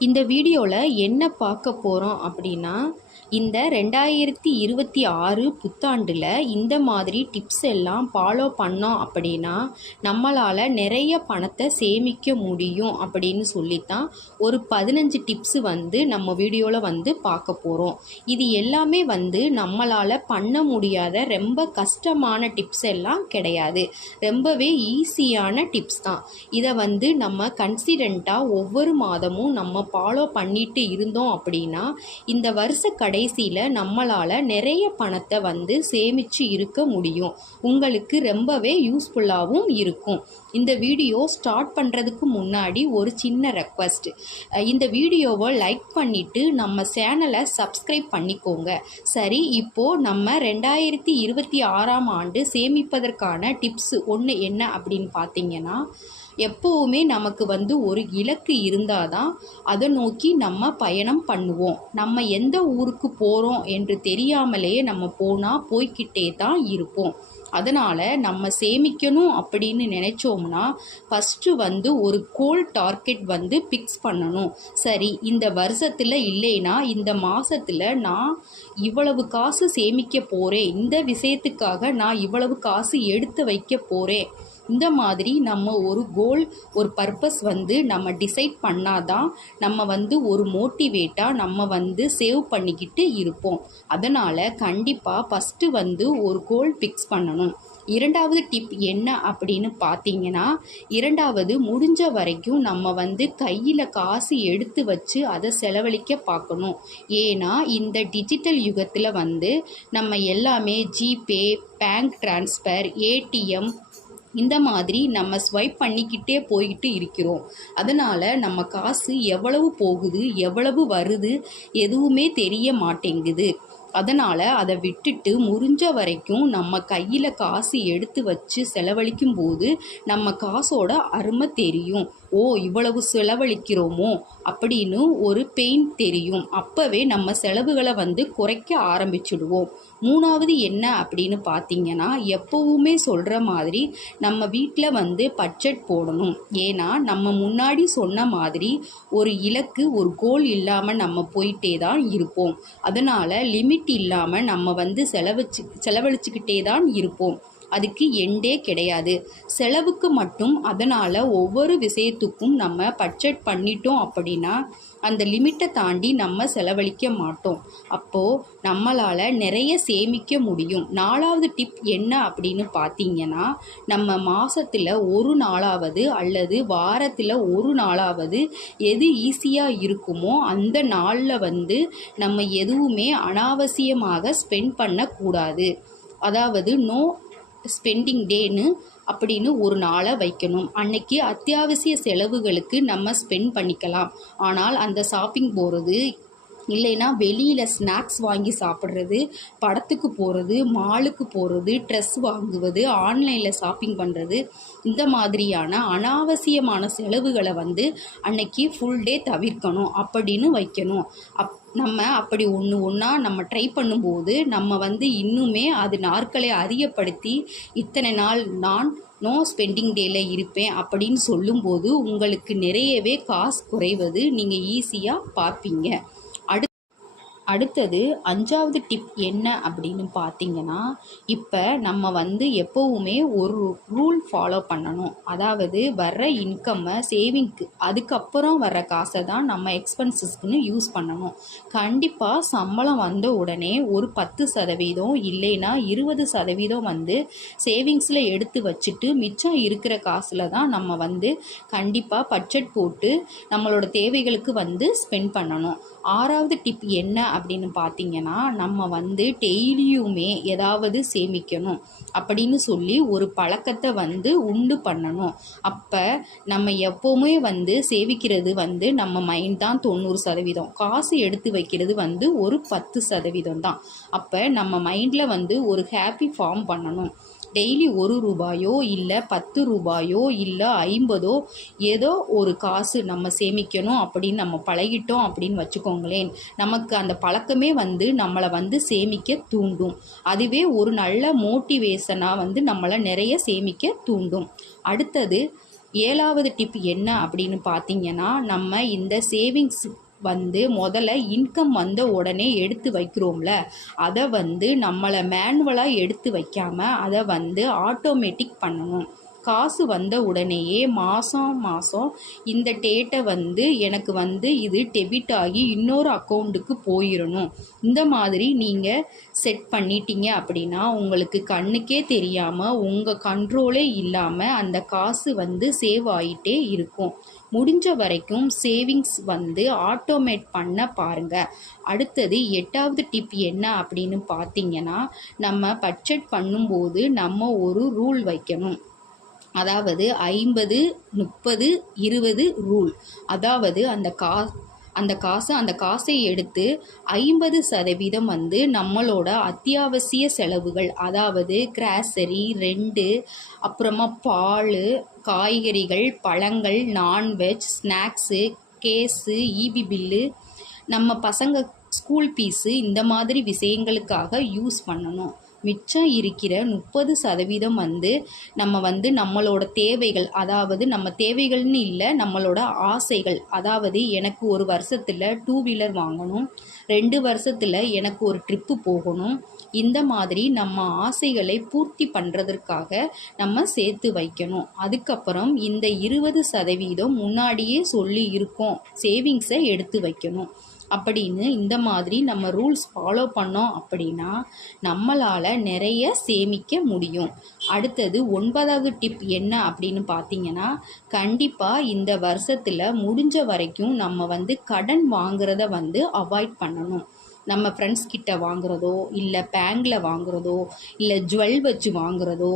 இந்த வீடியோவில் என்ன பார்க்க போகிறோம் அப்படின்னா இந்த ரெண்டாயிரத்தி இருபத்தி ஆறு புத்தாண்டில் இந்த மாதிரி டிப்ஸ் எல்லாம் ஃபாலோ பண்ணோம் அப்படின்னா நம்மளால் நிறைய பணத்தை சேமிக்க முடியும் அப்படின்னு சொல்லித்தான் ஒரு பதினஞ்சு டிப்ஸ் வந்து நம்ம வீடியோவில் வந்து பார்க்க போகிறோம் இது எல்லாமே வந்து நம்மளால் பண்ண முடியாத ரொம்ப கஷ்டமான டிப்ஸ் எல்லாம் கிடையாது. ரொம்பவே ஈஸியான டிப்ஸ் தான். இதை வந்து நம்ம கன்சிடெண்ட்டாக ஒவ்வொரு மாதமும் நம்ம ஃபாலோ பண்ணிட்டு இருந்தோம் அப்படின்னா இந்த வருஷ கடை கடைசியில் நம்மளால் நிறைய பணத்தை வந்து சேமித்து இருக்க முடியும். உங்களுக்கு ரொம்பவே யூஸ்ஃபுல்லாகவும் இருக்கும். இந்த வீடியோ ஸ்டார்ட் பண்ணுறதுக்கு முன்னாடி ஒரு சின்ன ரெக்வஸ்ட் இந்த வீடியோவை லைக் பண்ணிவிட்டு நம்ம சேனலை சப்ஸ்கிரைப் பண்ணிக்கோங்க. சரி இப்போது நம்ம ரெண்டாயிரத்தி இருபத்தி ஆறாம் ஆண்டு சேமிப்பதற்கான டிப்ஸ் ஒன்று என்ன அப்படின்னு பார்த்தீங்கன்னா எப்போவுமே நமக்கு வந்து ஒரு இலக்கு இருந்தால் தான் அதை நோக்கி நம்ம பயணம் பண்ணுவோம். நம்ம எந்த ஊருக்கு போகிறோம் என்று தெரியாமலேயே நம்ம போனால் போய்கிட்டே தான் இருப்போம். அதனால் நம்ம சேமிக்கணும் அப்படின்னு நினச்சோம்னா ஃபஸ்ட்டு வந்து ஒரு கோல் டார்கெட் வந்து ஃபிக்ஸ் பண்ணணும். சரி இந்த வருஷத்தில் இல்லைன்னா இந்த மாதத்தில் நான் இவ்வளவு காசு சேமிக்க போகிறேன் இந்த விஷயத்துக்காக நான் இவ்வளவு காசு எடுத்து வைக்க போகிறேன் இந்த மாதிரி நம்ம ஒரு கோல் ஒரு பர்பஸ் வந்து நம்ம டிசைட் பண்ணாதான் நம்ம வந்து ஒரு மோட்டிவேட்டாக நம்ம வந்து சேவ் பண்ணிக்கிட்டு இருப்போம். அதனால் கண்டிப்பாக ஃபஸ்ட்டு வந்து ஒரு கோல் ஃபிக்ஸ் பண்ணணும். இரண்டாவது டிப் என்ன அப்படின்னு பார்த்தீங்கன்னா இரண்டாவது முடிஞ்ச வரைக்கும் நம்ம வந்து கையில் காசு எடுத்து வச்சு அதை செலவழிக்க பார்க்கணும். ஏன்னா இந்த டிஜிட்டல் யுகத்தில் வந்து நம்ம எல்லாமே ஜிபே பேங்க் ட்ரான்ஸ்ஃபர் ஏடிஎம் இந்த மாதிரி நம்ம ஸ்வைப் பண்ணிக்கிட்டே போய்கிட்டு இருக்கிறோம். அதனால் நம்ம காசு எவ்வளவு போகுது எவ்வளவு வருது எதுவுமே தெரிய மாட்டேங்குது. அதனால் அதை விட்டுட்டு முறிஞ்ச வரைக்கும் நம்ம கையில் காசு எடுத்து வச்சு செலவழிக்கும் போது நம்ம காசோட அருமை தெரியும். ஓ இவ்வளவு செலவழிக்கிறோமோ? அப்படின்னு ஒரு பெயின் தெரியும். அப்போவே நம்ம செலவுகளை வந்து குறைக்க ஆரம்பிச்சுடுவோம். மூணாவது என்ன அப்படின்னு பார்த்தீங்கன்னா எப்போவுமே சொல்கிற மாதிரி நம்ம வீட்டில் வந்து பட்ஜெட் போடணும். ஏன்னா நம்ம முன்னாடி சொன்ன மாதிரி ஒரு இலக்கு ஒரு கோல் இல்லாமல் நம்ம போயிட்டே தான் இருப்போம். அதனால் லிமிட் இல்லாமல் நம்ம வந்து செலவச்சு செலவழிச்சுக்கிட்டே தான் இருப்போம். அதுக்கு எண்டே கிடையாது. செலவுக்கு மட்டும் அதனால் ஒவ்வொரு விஷயத்துக்கும் நம்ம பட்ஜெட் பண்ணிட்டோம் அப்படின்னா அந்த லிமிட்டை தாண்டி நம்ம செலவழிக்க மாட்டோம். அப்போது நம்மளால் நிறைய சேமிக்க முடியும். நாலாவது டிப் என்ன அப்படின்னு பார்த்தீங்கன்னா நம்ம மாதத்தில் ஒரு நாளாவது அல்லது வாரத்தில் ஒரு நாளாவது எது ஈஸியாக இருக்குமோ அந்த நாளில் வந்து நம்ம எதுவுமே அனாவசியமாக ஸ்பெண்ட் பண்ணக்கூடாது. அதாவது நோ ஸ்பெண்டிங் டேன்னு அப்படின்னு ஒரு நாளை வைக்கணும். அன்னைக்கு அத்தியாவசிய செலவுகளுக்கு நம்ம ஸ்பெண்ட் பண்ணிக்கலாம். ஆனால் அந்த ஷாப்பிங் போகிறது இல்லைன்னா வெளியில் ஸ்நாக்ஸ் வாங்கி சாப்பிட்றது படத்துக்கு போகிறது மாலுக்கு போகிறது ட்ரெஸ் வாங்குவது ஆன்லைனில் ஷாப்பிங் பண்ணுறது இந்த மாதிரியான அனாவசியமான செலவுகளை வந்து அன்னைக்கு ஃபுல் டே தவிர்க்கணும் அப்படின்னு வைக்கணும். அப் நம்ம அப்படி ஒன்று ஒன்றா நம்ம ட்ரை பண்ணும்போது நம்ம வந்து இன்னுமே அது நாட்களை அதிகப்படுத்தி இத்தனை நாள் நான் நோ ஸ்பெண்டிங் டேல இருப்பேன் அப்படின்னு சொல்லும்போது உங்களுக்கு நிறையவே காசு குறைவது நீங்கள் ஈஸியாக பார்ப்பீங்க. அடுத்தது அஞ்சாவது டிப் என்ன அப்படின்னு பார்த்தீங்கன்னா இப்போ நம்ம வந்து எப்போவுமே ஒரு ரூல் ஃபாலோ பண்ணணும். அதாவது வர்ற இன்கம்மை சேவிங்க்கு அதுக்கப்புறம் வர்ற காசை தான் நம்ம எக்ஸ்பென்சஸ்க்குன்னு யூஸ் பண்ணணும். கண்டிப்பாக சம்பளம் வந்த உடனே ஒரு பத்து சதவீதம் இல்லைன்னா இருபது சதவீதம் வந்து சேவிங்ஸில் எடுத்து வச்சுட்டு மிச்சம் இருக்கிற காசில் தான் நம்ம வந்து கண்டிப்பாக பட்ஜெட் போட்டு நம்மளோட தேவைகளுக்கு வந்து ஸ்பெண்ட் பண்ணணும். ஆறாவது டிப் என்ன அப்படின்னு பார்த்தீங்கன்னா நம்ம வந்து டெய்லியுமே ஏதாவது சேமிக்கணும் அப்படின்னு சொல்லி ஒரு பழக்கத்தை வந்து உண்டு பண்ணணும். அப்போ நம்ம எப்போவுமே வந்து சேவிக்கிறது வந்து நம்ம மைண்ட் தான் தொண்ணூறு சதவீதம். காசு எடுத்து வைக்கிறது வந்து ஒரு பத்து சதவீதம் தான். அப்போ நம்ம மைண்டில் வந்து ஒரு ஹாப்பி ஃபார்ம் பண்ணணும். டெய்லி ஒரு ரூபாயோ இல்லை பத்து ரூபாயோ இல்லை ஐம்பதோ ஏதோ ஒரு காசு நம்ம சேமிக்கணும் அப்படின்னு நம்ம பழகிட்டோம் அப்படின்னு வச்சுக்கோங்களேன். நமக்கு அந்த பழக்கமே வந்து நம்மளை வந்து சேமிக்க தூண்டும். அதுவே ஒரு நல்ல மோட்டிவேஷனாக வந்து நம்மளை நிறைய சேமிக்க தூண்டும். அடுத்தது ஏழாவது டிப் என்ன அப்படின்னு பார்த்தீங்கன்னா நம்ம இந்த சேவிங்ஸ் வந்து முதல்ல இன்கம் வந்த உடனே எடுத்து வைக்கிறோம்ல அதை வந்து நம்மளை மேனுவலாக எடுத்து வைக்காமல் அதை வந்து ஆட்டோமேட்டிக் பண்ணணும். காசு வந்த உடனேயே மாதம் மாதம் இந்த டேட்டை வந்து எனக்கு வந்து இது டெபிட் ஆகி இன்னொரு அக்கௌண்ட்டுக்கு போயிடணும் இந்த மாதிரி நீங்கள் செட் பண்ணிட்டீங்க அப்படின்னா உங்களுக்கு கண்ணுக்கே தெரியாமல் உங்கள் கண்ட்ரோலே இல்லாமல் அந்த காசு வந்து சேவ் ஆகிட்டே இருக்கும். முடிஞ்ச வரைக்கும் சேவிங்ஸ் வந்து ஆட்டோமேட் பண்ண பாருங்கள் அடுத்தது எட்டாவது டிப் என்ன அப்படின்னு பார்த்தீங்கன்னா நம்ம பட்ஜெட் பண்ணும்போது நம்ம ஒரு ரூல் வைக்கணும். அதாவது ஐம்பது முப்பது இருபது ரூல். அதாவது அந்த கா அந்த காசு அந்த காசை எடுத்து ஐம்பது சதவீதம் வந்து நம்மளோட அத்தியாவசிய செலவுகள் அதாவது கிராசரி ரெண்டு அப்புறமா பால் காய்கறிகள் பழங்கள் non veg snacks gas EB bill நம்ம பசங்க ஸ்கூல் ஃபீஸு இந்த மாதிரி விஷயங்களுக்காக யூஸ் பண்ணணும். மிச்சம் இருக்கிற முப்பது சதவீதம் வந்து நம்ம வந்து நம்மளோட தேவைகள் அதாவது நம்ம தேவைகள்னு இல்லை நம்மளோட ஆசைகள். அதாவது எனக்கு ஒரு வருஷத்தில் டூ வீலர் வாங்கணும் ரெண்டு வருஷத்தில் எனக்கு ஒரு ட்ரிப்பு போகணும். இந்த மாதிரி நம்ம ஆசைகளை பூர்த்தி பண்ணுறதற்காக நம்ம சேர்த்து வைக்கணும். அதுக்கப்புறம் இந்த இருபது சதவீதம் முன்னாடியே சொல்லி இருக்கோம். சேவிங்ஸை எடுத்து வைக்கணும். அப்படின்னு இந்த மாதிரி நம்ம ரூல்ஸ் ஃபாலோ பண்ணோம் அப்படின்னா நம்மளால் நிறைய சேமிக்க முடியும். அடுத்தது ஒன்பதாவது டிப் என்ன அப்படின்னு பார்த்தீங்கன்னா கண்டிப்பாக இந்த வருஷத்தில் முடிஞ்ச வரைக்கும் நம்ம வந்து கடன் வாங்குறத வந்து அவாய்ட் பண்ணணும். நம்ம ஃப்ரெண்ட்ஸ் கிட்ட வாங்குறதோ இல்லை பேங்கில் வாங்குறதோ இல்லை ஜுவல் வச்சு வாங்குறதோ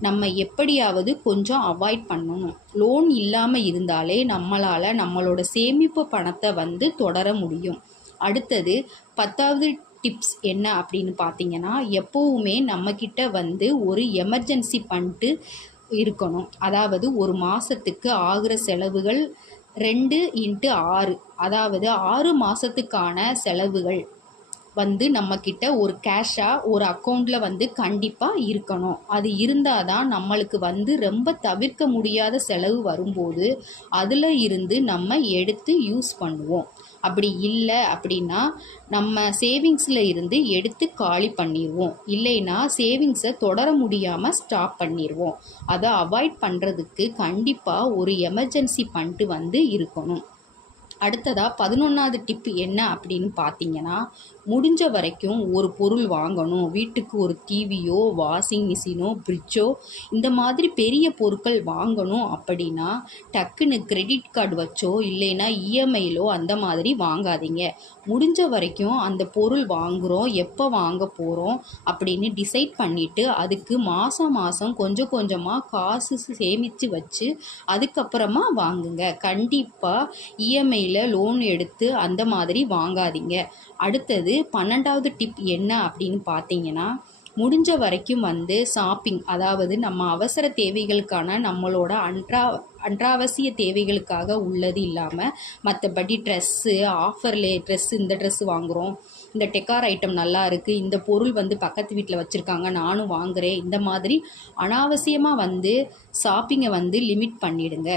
நம்ம எப்படியாவது கொஞ்சம் அவாய்ட் பண்ணணும். லோன் இல்லாமல் இருந்தாலே நம்மளால் நம்மளோட சேமிப்பு பணத்தை வந்து தொடர முடியும். அடுத்தது பத்தாவது டிப்ஸ் என்ன அப்படின்னு பார்த்தீங்கன்னா எப்போவுமே நம்மக்கிட்ட வந்து ஒரு எமர்ஜென்சி பண்ணிட்டு இருக்கணும். அதாவது ஒரு மாதத்துக்கு ஆகிற செலவுகள் ரெண்டு இன்ட்டு ஆறு. அதாவது ஆறு மாதத்துக்கான செலவுகள். வந்து நம்மக்கிட்ட ஒரு கேஷாக ஒரு அக்கௌண்ட்டில் வந்து கண்டிப்பாக இருக்கணும். அது இருந்தால் தான் நம்மளுக்கு வந்து ரொம்ப தவிர்க்க முடியாத செலவு வரும்போது அதில் இருந்து நம்ம எடுத்து யூஸ் பண்ணுவோம். அப்படி இல்லை அப்படின்னா நம்ம சேவிங்ஸில் இருந்து எடுத்து காலி பண்ணிடுவோம் இல்லைன்னா சேவிங்ஸை தொடர முடியாமல் ஸ்டாப் பண்ணிடுவோம் அதை அவாய்ட் பண்ணுறதுக்கு கண்டிப்பாக ஒரு எமர்ஜென்சி ஃபண்டு வந்து இருக்கணும். அடுத்ததாக பதினொன்றாவது டிப் என்ன அப்படின்னு பார்த்தீங்கன்னா முடிஞ்ச வரைக்கும் ஒரு பொருள் வாங்கணும். வீட்டுக்கு ஒரு டிவியோ வாஷிங் மிஷினோ ஃப்ரிட்ஜோ இந்த மாதிரி பெரிய பொருட்கள் வாங்கணும் அப்படின்னா டக்குன்னு கிரெடிட் கார்டு வச்சோ இல்லைன்னா இஎம்ஐலோ அந்த மாதிரி வாங்காதீங்க. முடிஞ்ச வரைக்கும் அந்த பொருள் வாங்குகிறோம் எப்போ வாங்க போகிறோம் அப்படின்னு டிசைட் பண்ணிவிட்டு அதுக்கு மாதம் மாதம் கொஞ்சம் கொஞ்சமாக காசு சேமித்து வச்சு அதுக்கப்புறமா வாங்குங்க. கண்டிப்பாக இஎம்ஐயில் லோன் எடுத்து அந்த மாதிரி வாங்காதீங்க. அடுத்தது பன்னெண்டாவது டிப் என்ன அப்படின்னு பார்த்தீங்கன்னா முடிஞ்ச வரைக்கும் வந்து ஷாப்பிங் அதாவது நம்ம அவசர தேவைகளுக்கான நம்மளோட அன்றா அன்றாவசிய தேவைகளுக்காக உள்ளது இல்லாமல் மற்றபடி ட்ரெஸ்ஸு ஆஃபரில் ட்ரெஸ்ஸு இந்த ட்ரெஸ்ஸு வாங்குகிறோம் இந்த டெக்கார் ஐட்டம் நல்லா இருக்குது இந்த பொருள் வந்து பக்கத்து வீட்டில் வச்சுருக்காங்க நானும் வாங்குகிறேன் இந்த மாதிரி அனாவசியமாக வந்து ஷாப்பிங்கை வந்து லிமிட் பண்ணிடுங்க.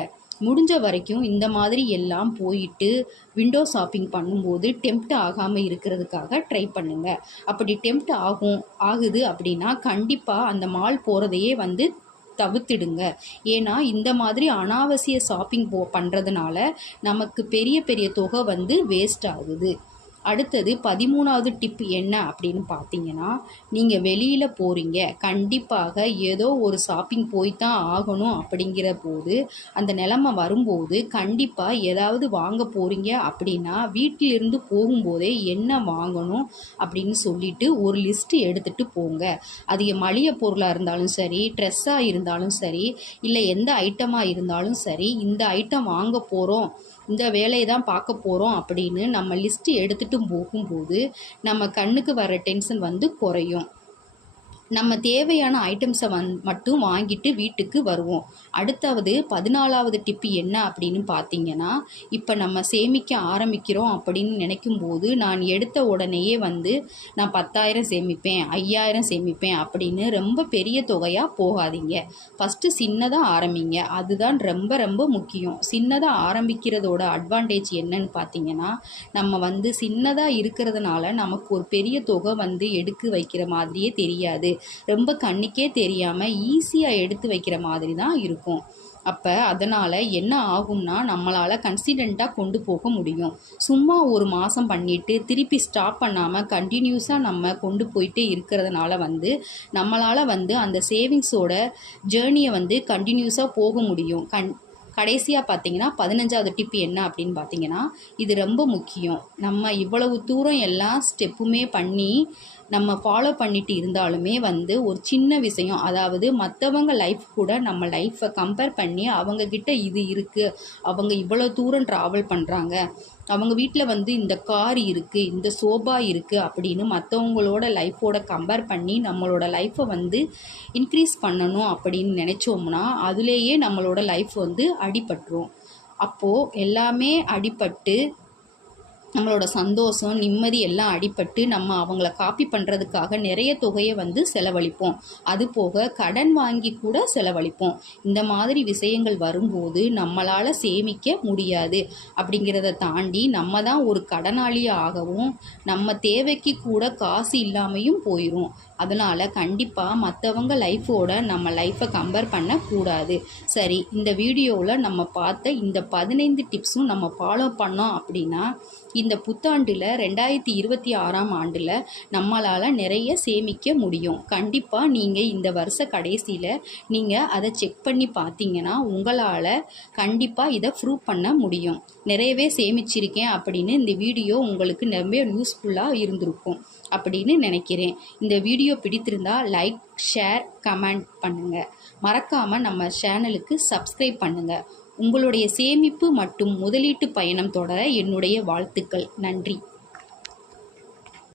முடிஞ்ச வரைக்கும் இந்த மாதிரி எல்லாம் போயிட்டு விண்டோ ஷாப்பிங் பண்ணும்போது டெம்ப்ட் ஆகாமல் இருக்கிறதுக்காக ட்ரை பண்ணுங்கள் அப்படி டெம்ப்ட் ஆகும் ஆகுது அப்படின்னா கண்டிப்பாக அந்த மால் போகிறதையே வந்து தவிர்த்திடுங்க. ஏன்னா இந்த மாதிரி அனாவசிய ஷாப்பிங் போ பண்ணுறதுனால நமக்கு பெரிய பெரிய தொகை வந்து வேஸ்ட் ஆகுது. அடுத்தது பதிமூணாவது டிப் என்ன அப்படின்னு பார்த்தீங்கன்னா நீங்கள் வெளியில் போகிறீங்க கண்டிப்பாக ஏதோ ஒரு ஷாப்பிங் போய் தான் ஆகணும் அப்படிங்கிற போது அந்த நிலமை வரும்போது கண்டிப்பாக ஏதாவது வாங்க போகிறீங்க அப்படின்னா வீட்டிலிருந்து போகும்போதே என்ன வாங்கணும் அப்படின்னு சொல்லிட்டு ஒரு லிஸ்ட்டு எடுத்துகிட்டு போங்க. அது மளிகை பொருளாக இருந்தாலும் சரி ட்ரெஸ்ஸாக இருந்தாலும் சரி இல்லை எந்த ஐட்டமாக இருந்தாலும் சரி இந்த ஐட்டம் வாங்க போகிறோம் இந்த வேலையை தான் பார்க்க போகிறோம் அப்படின்னு நம்ம லிஸ்ட்டு எடுத்துகிட்டு போகும்போது நம்ம கண்ணுக்கு வர டென்ஷன் வந்து குறையும். நம்ம தேவையான ஐட்டம்ஸை வந் மட்டும் வாங்கிட்டு வீட்டுக்கு வருவோம். அடுத்தாவது பதினாலாவது டிப்பு என்ன அப்படின்னு பார்த்தீங்கன்னா இப்போ நம்ம சேமிக்க ஆரம்பிக்கிறோம் அப்படின்னு நினைக்கும் போது நான் எடுத்த உடனேயே வந்து நான் பத்தாயிரம் சேமிப்பேன் ஐயாயிரம் சேமிப்பேன் அப்படின்னு ரொம்ப பெரிய தொகையாக போகாதீங்க. ஃபஸ்ட்டு சின்னதாக ஆரம்பிங்க. அதுதான் ரொம்ப ரொம்ப முக்கியம். சின்னதாக ஆரம்பிக்கிறதோட அட்வான்டேஜ் என்னன்னு பார்த்தீங்கன்னா நம்ம வந்து சின்னதாக இருக்கிறதுனால நமக்கு ஒரு பெரிய தொகை வந்து எடுக்க வைக்கிற மாதிரியே தெரியாது. ரொம்ப கண்ணுக்கே தெரியாமல் ஈஸியாக எடுத்து வைக்கிற மாதிரி தான் இருக்கும். அப்போ அதனால் என்ன ஆகும்னா நம்மளால் கன்சிடெண்ட்டாக கொண்டு போக முடியும். சும்மா ஒரு மாதம் பண்ணிவிட்டு திருப்பி ஸ்டாப் பண்ணாமல் கண்டினியூஸாக நம்ம கொண்டு போயிட்டே இருக்கிறதுனால வந்து நம்மளால் வந்து அந்த சேவிங்ஸோட ஜேர்னியை வந்து கண்டினியூஸாக போக முடியும். கண் கடைசியாக பார்த்தீங்கன்னா பதினஞ்சாவது டிப் என்ன அப்படின்னு பார்த்தீங்கன்னா இது ரொம்ப முக்கியம். நம்ம இவ்வளவு தூரம் எல்லா ஸ்டெப்புமே பண்ணி நம்ம ஃபாலோ பண்ணிட்டு இருந்தாலுமே வந்து ஒரு சின்ன விஷயம் அதாவது மற்றவங்க லைஃப் கூட நம்ம லைஃப்பை கம்பேர் பண்ணி அவங்கக்கிட்ட இது இருக்குது அவங்க இவ்வளோ தூரம் ட்ராவல் பண்ணுறாங்க அவங்க வீட்டில் வந்து இந்த கார் இருக்குது இந்த சோபா இருக்குது அப்படின்னு மற்றவங்களோட லைஃபோட கம்பேர் பண்ணி நம்மளோட லைஃப்பை வந்து இன்க்ரீஸ் பண்ணணும் அப்படின்னு நினச்சோம்னா அதுலேயே நம்மளோட லைஃப் வந்து அடிபட்டுரும். அப்போது எல்லாமே அடிபட்டு நம்மளோட சந்தோஷம் நிம்மதி எல்லாம் அடிபட்டு நம்ம அவங்கள காப்பி பண்ணுறதுக்காக நிறைய தொகையை வந்து செலவழிப்போம். அது போக கடன் வாங்கி கூட செலவழிப்போம். இந்த மாதிரி விஷயங்கள் வரும்போது நம்மளால் சேமிக்க முடியாது. அப்படிங்கிறத தாண்டி நம்ம தான் ஒரு கடனாளியாகவும் நம்ம தேவைக்கு கூட காசு இல்லாமையும் போயிடும் அதனால் கண்டிப்பாக மற்றவங்க லைஃபோட நம்ம லைஃப்பை கம்பேர் பண்ணக்கூடாது. சரி இந்த வீடியோவில் நம்ம பார்த்த இந்த பதினைந்து டிப்ஸும் நம்ம ஃபாலோ பண்ணோம் அப்படின்னா இந்த புத்தாண்டில் ரெண்டாயிரத்தி இருபத்தி ஆறாம் ஆண்டில் நம்மளால் நிறைய சேமிக்க முடியும். கண்டிப்பாக நீங்கள் இந்த வருஷ கடைசியில் நீங்கள் அதை செக் பண்ணி பார்த்தீங்கன்னா உங்களால் கண்டிப்பாக இதை ப்ரூவ் பண்ண முடியும். நிறையவே சேமிச்சிருக்கேன் அப்படின்னு இந்த வீடியோ உங்களுக்கு ரொம்ப யூஸ்ஃபுல்லாக இருந்திருக்கும் அப்படின்னு நினைக்கிறேன். இந்த வீடியோ பிடித்திருந்தால் லைக் ஷேர் கமெண்ட் பண்ணுங்கள் மறக்காமல் நம்ம சேனலுக்கு சப்ஸ்கிரைப் பண்ணுங்கள் உங்களுடைய சேமிப்பு மற்றும் முதலீட்டு பயணம் தொடர என்னுடைய வாழ்த்துக்கள். நன்றி.